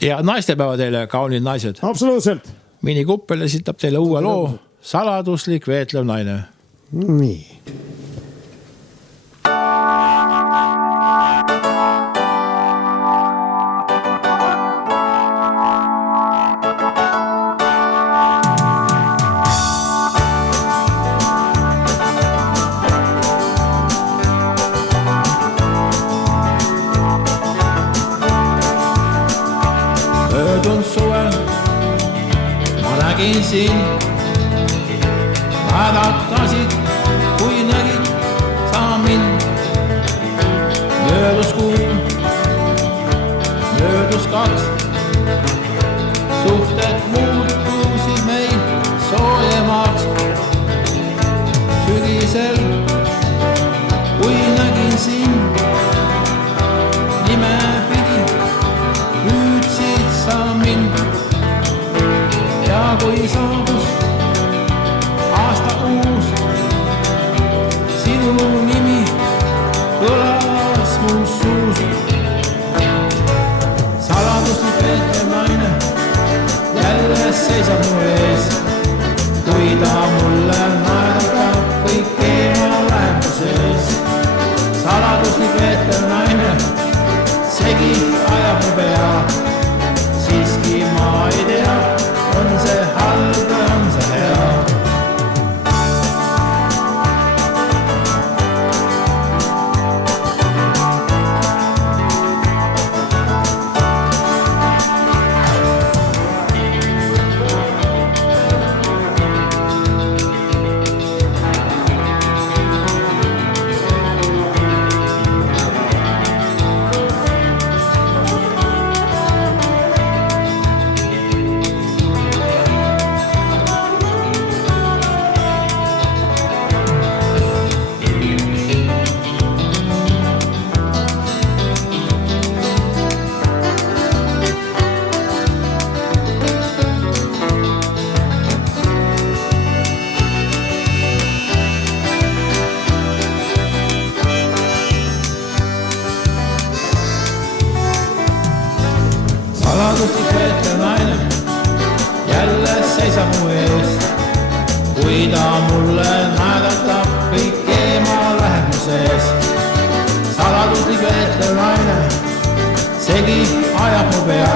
Ja naistepäeva teile, kaunid naised. Absoluutselt. Mini Kuppel esitab teile uue loo Saladuslik veetlev naine. Nii. Möödunud suvel ma nägin sind, vaadatasid, kui nägid sa mind. Möödus kuu, möödus 2, suhted muutusid meil soojemaks. Sügisel, kui nägin sind, nime pidi hüüdsid sa mind. Ja kui saabus aasta uus, sinu nimi kõlas mul suus. Saladuslik veetlev naine jälle seisab mu ees, kui ta mulle naerata kõik eemal lähemuses. Saladuslik veetlev naine segi ajab mu pea, siiski ma ei tea, on see halb või on see hea. Saladuslik veetlev naine jälle seisab mu ees, kui ta mulle naeratab kõik eemal lähemuses. Saladuslik veetlev naine segi ajab mu pea,